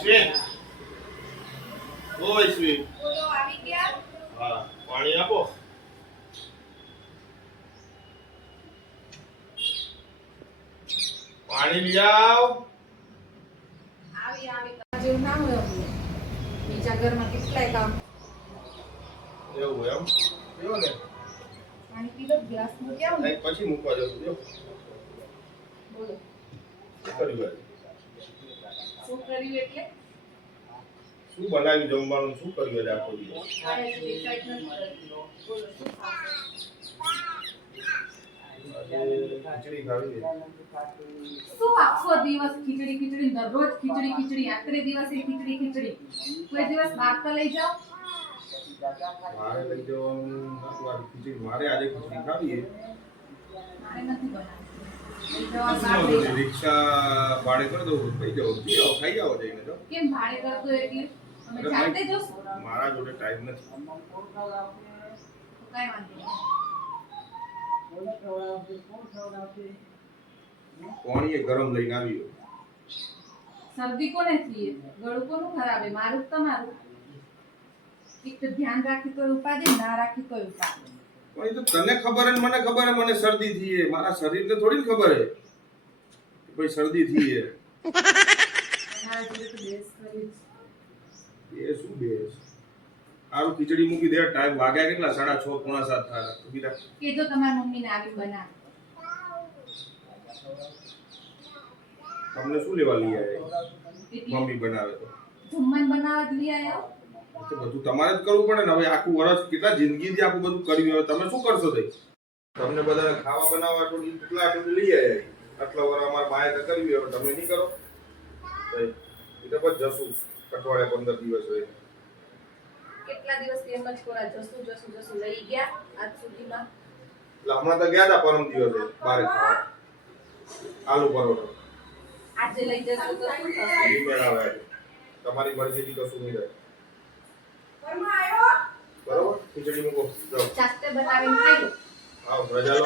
Sweet ઓય sweet બોલો આવી ગયા? હા પાણી આપો પાણી લઈ આવ આવી જેવું ના હોય હવે. બીજા ઘરમાં કેટલાય કામ. એવું એમ પીવો ને પાણી પી લો, ગ્લાસ મૂકી આવો ને. પછી મૂકવા જવું જો બોલો શું કર્યું આજે? શું કર્યું એટલે? શું બનાવ્યું જમવાનું શું કર્યું આજે આખો દિવસ? કાંઈ હજી decide નથી કર્યું. બોલો શું ખાશો? આજે ખીચડી ખાવી છે. શું આખો દિવસ ખીચડી ખીચડી, દરરોજ ખીચડી ખીચડી, આખરે દિવસે ખીચડી ખીચડી. કોઈ દિવસ બહાર તો લઈ જાઓ. મારે લઈ જવાનું નતું આજે ખીચડી મારે આજે ખીચડી ખાવી છે. મારે નથી બનાવતી. લઈ જવાનું બહાર લઈ જાઓ. રિક્ષા ભાડે કરી દઉં લઈ જાઓ પી આવો ખાઈ આવો જઈને તો કેમ ભાડે કરતો એટલે? અમે જાતે જોશું. મારા જોડે ટાઈમ નથી તો કાંઈ વાંધો નહીં. પાણી એ ગરમ લઈને આવ્યો શરદી કોને થઈએ? ગળું કોનું ખરાબ હે? મારું કે તમારું? એક તો ધ્યાન રાખી તો ઉપાધિ, ના રાખી તો ઉપાધિ. પણ એ તો તને ખબર હે ને મને ખબર હે મને શરદી થઈ છે મારા શરીરને થોડી ખબર હે કે ભાઈ શરદી થઈ છે તમારા જોડે તો બેસ કરી જ. એ શું બેસ આરું ખીચડી મૂકી દે ટાઈમ વાગ્યા કેટલા 6:30 પોણા 7 થાય બીજા કે જો તમારી મમ્મીને આવી બનાવે. તમને શું લેવા લઈ આવ્યા એટલે મમ્મી બનાવે તો જમવાનું બનાવવા જ લઈ આવ્યા? તો બધું તમારે જ કરવું પડે ને હવે આખું વર્ષ કેટલા જિંદગીથી આખું બધું કર્યું હવે તમે શું કરશો તઈ તમને બધાને ખાવા બનાવવા આટલું કેટલા આટલું લઈ આવ્યા આટલા વર્ષ અમારા માએ તો કર્યું હવે તમે નહીં કરો તઈ એ તો બસ જશું અઠવાડિયા 15 દિવસ રહે કેટલા દિવસથી એમ જ કોરા જસું લઈ ગયા આજ સુધીમાં? એટલે હમણાં તો ગયા હતા પરમ દિવસે બારે ખાવા આલુ પરોઠો આજે લઈ જશો તો શું થશે? ઈ મેળાવે તમારી મરજીથી કશું નહીં રહે ઘરમાં આવ્યો? બરોબર ખીચડી મૂકો જાઓ જાતે બનાવીને ખાઈ લો. આવો રજા લો